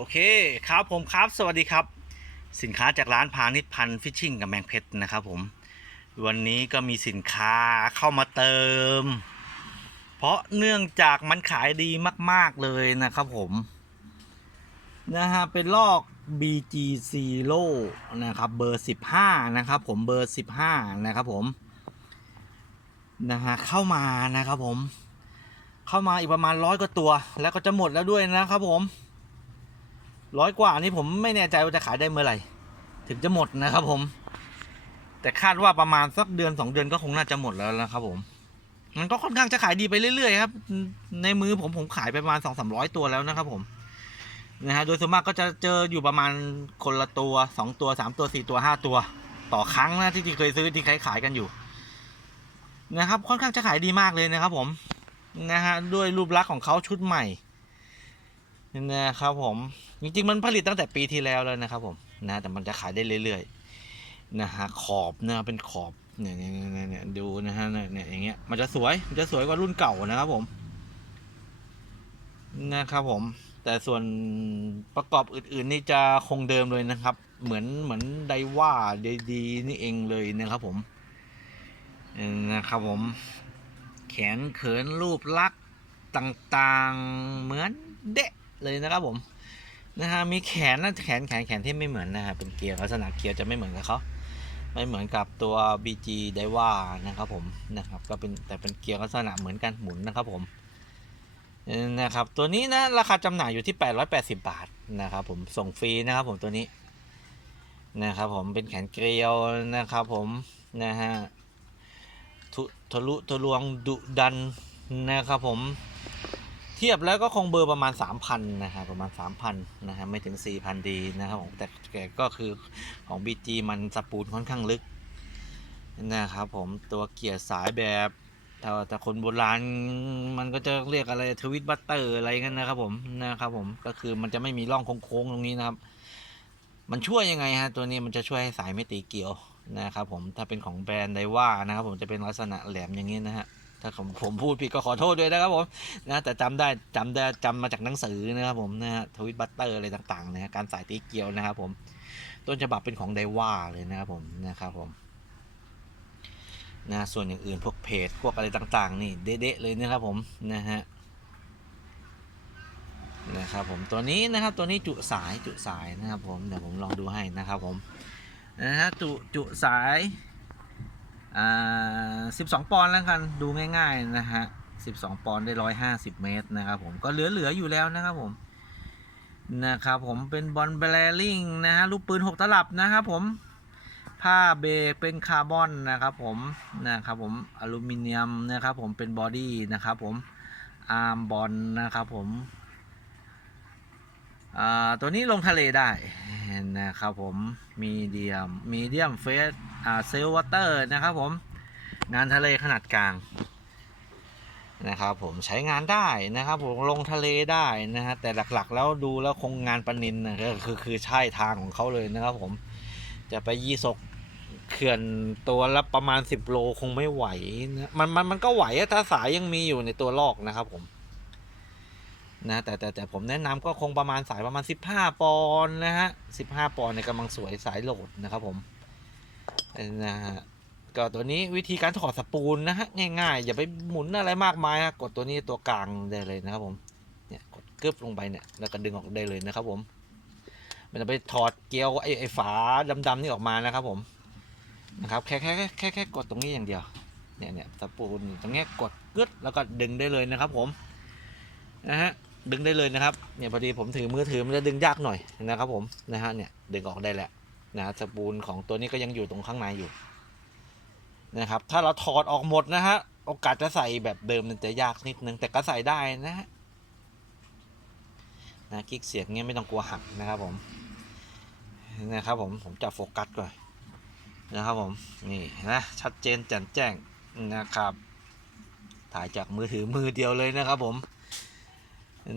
โอเคครับผมครับสวัสดีครับ สินค้าจากร้านพาณิชพันธ์ฟิชชิ่งกับแมงเพชรนะครับผม วันนี้ก็มีสินค้าเข้ามาเติม เพราะเนื่องจากมันขายดีมาก ๆ เลยนะครับผมนะฮะเป็นลอก BG Zero นะครับเบอร์ 15 นะครับผมเบอร์ 15 นะครับผมนะฮะเข้ามานะครับผม เข้ามาอีกประมาณร้อยกว่าตัว แล้วก็จะหมดแล้วด้วยนะครับผม ร้อยกว่านี่ผมไม่แน่ใจว่าจะขายได้เมื่อไหร่ ถึงจะหมดนะครับผม แต่คาดว่าประมาณสักเดือนสองเดือนก็คงน่าจะหมดแล้วนะครับผม มันก็ค่อนข้างจะขายดีไปเรื่อยๆครับ ในมือผมผมขายไปประมาณสองสามร้อยตัวแล้วนะครับผมนะฮะโดยส่วนมากก็จะเจออยู่ประมาณคนละตัวสองตัวสามตัวสี่ตัวห้าตัว ต่อครั้งนะที่ที่เคยซื้อที่ขายขายกันอยู่ นะครับ ค่อนข้างจะขายดีมากเลยนะครับผมนะฮะด้วยรูปลักษณ์ของเขาชุดใหม่ นะครับผม จริงๆ มันผลิตตั้งแต่ปีที่แล้วแล้วนะครับผมนะแต่มันจะขายได้เรื่อยๆนะฮะขอบนี่ยเป็นขอบเนี่ยเนี่ยเนี่ยเนี่ยดูนะฮะเนี่ยเนี่ยอย่างเงี้ยมันจะสวยมันจะสวยกว่ารุ่นเก่านะครับผมนะครับผม แต่ส่วนประกอบอื่นๆ นี่จะคงเดิมเลยนะครับ เหมือนเหมือนไดว่าดีๆนี่เองเลยนะครับผมนะครับผม แขนเขินรูปลักษณ์ต่างๆเหมือนเดะ เลยนะครับผมนะฮะมีแขนนะแขนแขนแขนที่ไม่เหมือนนะฮะเป็นเกียร์ลักษณะเกียร์จะไม่เหมือนกับเขาไม่เหมือนกับตัว BG ไดว่านะครับผมนะครับก็เป็นแต่เป็นเกียร์ลักษณะเหมือนกันหมุนนะครับผมนะครับตัวนี้นะราคาจำหน่ายอยู่ที่ 880 บาทนะครับผมส่งฟรีนะครับผมตัวนี้นะครับผมเป็นแขนเกลียวนะครับผมนะฮะทุทะลุทะลวงดุดันนะครับผม เทียบแล้วก็คงเบอร์ประมาณ 3,000นะครับประมาณ 3,000นะฮะไม่ถึง 4,000 ดีนะครับผมแต่แกก็คือของ BG มันสปูลค่อนข้างลึกนะครับผมตัวเกียร์สายแบบแต่แต่คนโบราณมันก็จะเรียกอะไรทวิตบัตเตอร์อะไรกันนะครับผมนะครับผมก็คือมันจะไม่มีร่องโค้งๆตรงนี้นะครับ มันช่วยยังไงฮะตัวนี้มันจะช่วยให้สายไม่ตีเกี่ยวนะครับผมถ้าเป็นของแบรนด์ไดว่านะครับผมจะเป็นลักษณะแหลมอย่างนี้นะฮะ ถ้าผมผมพูดผิดก็ขอโทษด้วยนะครับผมนะแต่จำได้จำได้จำมาจากหนังสือนะครับผมนะฮะทวิตบัตเตอร์อะไรต่างๆนะฮะการสายตีเกียวนะครับผมต้นฉบับเป็นของไดว่าเลยนะครับผมนะครับผมนะส่วนอย่างอื่นพวกเพจพวกอะไรต่างๆ นี่เด๊ะๆเลยนะครับผมนะฮะนะครับผมตัวนี้นะครับตัวนี้จุสายจุสายนะครับผมเดี๋ยวผมลองดูให้นะครับผมนะฮะจุจุสาย 12 ปอนด์แล้วกันดูง่ายๆนะฮะ 12 ปอนด์ได้ 150 เมตรนะครับผมก็เหลือๆอยู่แล้วนะครับผมนะครับผมเป็นบอลแบลลิงนะฮะลูกปืน 6 ตลับนะครับผมผ้าเบรกเป็นคาร์บอนนะครับผมนะครับผมอลูมิเนียมนะครับผมเป็นบอดี้นะครับผมอาร์มบอลนะครับผมอ่าตัวนี้ลงทะเลได้ นนะครับผมมีเดียมมีเดียมเฟสอ่าเซลวอเตอร์นะครับผมงานทะเลขนาดกลางนะครับผมใช้งานได้นะครับผมลงทะเลได้นะฮะแต่หลักๆ แล้วดูแล้วคงงานปนินนะก็คือคือใช่ทางของเขาเลยนะครับผมจะไปยี่สกเขื่อนตัวละประมาณ 10 โลคงไม่ไหวนะมันมันมันก็ไหวอะถ้าสายยังมีอยู่ในตัวลอกนะครับผม นะแต่แต่แต่ผมแนะนำก็คงประมาณสายประมาณ 15 ปอนด์นะฮะ15 ปอนด์ในยกำลังสวยสายโหลดนะครับผมนะฮะก็ตัวนี้วิธีการถอดสปูลนะฮะง่ายๆ อย่าไปหมุนอะไรมากมายฮะกดตัวนี้ตัวกลางได้เลยนะครับผมเนี่ยกดกึบลงไปเนี่ยแล้วก็ดึงออกได้เลยนะครับผมมันจะไปถอดเกลียวไอ้ไอ้ฝาดำๆนี่ออกมานะครับผมนะครับแค่แค่แค่แค่กดตรงนี้อย่างเดียวเนี่ยเนี่ยสปูลตรงนี้ยกดกึดแล้วก็ดึงได้เลยนะครับผมนะฮะ ดึงได้เลยนะครับเนี่ยพอดีผมถือมือถือมันจะดึงยากหน่อยนะครับผมนะฮะเนี่ยดึงออกได้แล้วนะสปูลของตัวนี้ก็ยังอยู่ตรงข้างในอยู่นะครับถ้าเราถอดออกหมดนะฮะโอกาสจะใส่แบบเดิมมันจะยากนิดนึงแต่ก็ใส่ได้นะฮะนะคลิกเสียงเงี้ยไม่ต้องกลัวหักนะครับผมนะครับผมผมจะโฟกัสก่อนนะครับผมนี่นะชัดเจนแจ่มแจ้งนะครับถ่ายจากมือถือมือเดียวเลยนะครับผม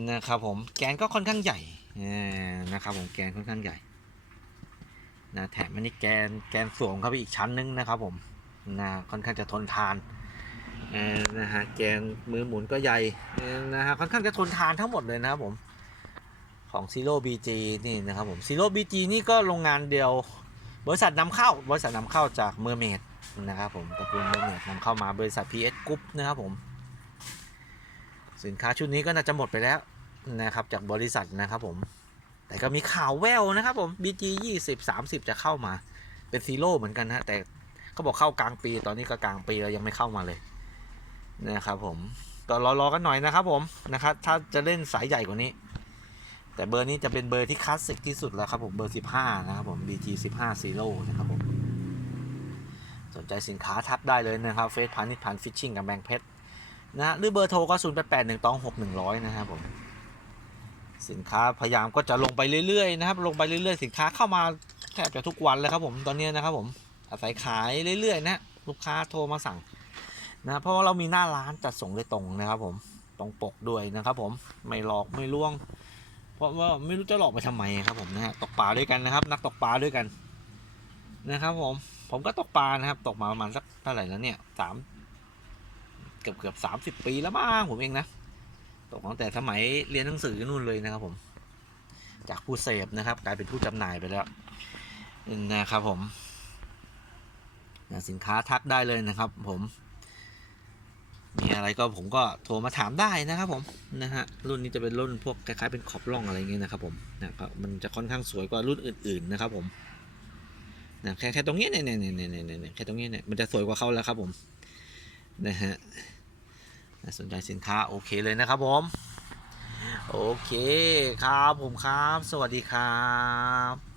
นะครับผมแกนก็ค่อนข้างใหญ่นะครับผมแกนค่อนข้างใหญ่นะแถมอันนี้แกนแกนสวมเข้าไปอีกชั้นนึงนะครับผมนะค่อนข้างจะทนทานนะฮะแกนมือหมุนก็ใหญ่นะฮะค่อนข้างจะทนทานทั้งหมดเลยนะครับผมของ Zero BG นี่นะครับผม Zero BG นี่ก็โรงงานเดียว บริษัทนำเข้า บริษัทนำเข้าจากเมอร์เมดนะครับผมตระกูลเมอร์เมดนำเข้ามาบริษัท PS Group นะครับผม สินค้าชุดนี้ก็น่าจะหมดไปแล้วนะครับจากบริษัทนะครับผม แต่ก็มีข่าวแววนะครับผม BG 20 30 จะเข้ามาเป็นซีโร่เหมือนกันนะแต่เขาบอกเข้ากลางปีตอนนี้ก็กลางปีแล้วยังไม่เข้ามาเลยนะครับผมก็รอๆกันหน่อยนะครับผมนะครับถ้าจะเล่นสายใหญ่กว่านี้ แต่เบอร์นี้จะเป็นเบอร์ที่คลาสสิกที่สุดแล้วครับผมเบอร์ 15 นะครับผม BG 15 Zero นะครับผมสนใจสินค้าทักได้เลยนะครับเฟซพาณิชย์พันฟิชชิ่งกับแบงค์เพชร นะฮะหรือเบอร์โทรก็ 0 8 8 1 2 6 1 0 0 นะครับผม สินค้าพยายามก็จะลงไปเรื่อยๆนะครับ ลงไปเรื่อยๆ สินค้าเข้ามาแทบจะทุกวันเลยครับผมตอนนี้นะครับผมอาศัยขายเรื่อยๆนะลูกค้าโทรมาสั่งนะเพราะว่าเรามีหน้าร้านจัดส่งโดยตรงนะครับผมตรงปกด้วยนะครับผมไม่หลอกไม่ล่วง เพราะว่าไม่รู้จะหลอกไปทำไมครับผมนะฮะตกปลาด้วยกันนะครับ นักตกปลาด้วยกันนะครับผมผมก็ตกปลานะครับ ตกมาประมาณสักเท่าไหร่แล้วเนี่ยสาม เกือบเกือบสามสิบปีแล้วมั้งผมเองนะ ตกตั้งแต่สมัยเรียนหนังสือนู่นเลยนะครับผม จากผู้เสพนะครับ กลายเป็นผู้จำหน่ายไปแล้วนะครับผมสินค้าทักได้เลยนะครับ ผม มีอะไรก็ผมก็โทรมาถามได้นะครับ ผมนะฮะรุ่นนี้จะเป็นรุ่นพวกคล้ายๆเป็นขอบล่องอะไรเงี้ยนะครับ ผมนะครับมันจะค่อนข้างสวยกว่ารุ่นอื่น ๆนะครับ ผมนะแค่แค่ตรงเนี้ยเนี่ยเนี่ยเนี่ยเนี่ยเนี่ยเนี่ยแค่ตรงเนี้ยเนี่ยมันจะสวยกว่าเขาแล้วครับ ผม นะฮะสนใจสินค้าโอเคเลยนะครับผมโอเคครับผมครับ สวัสดีครับ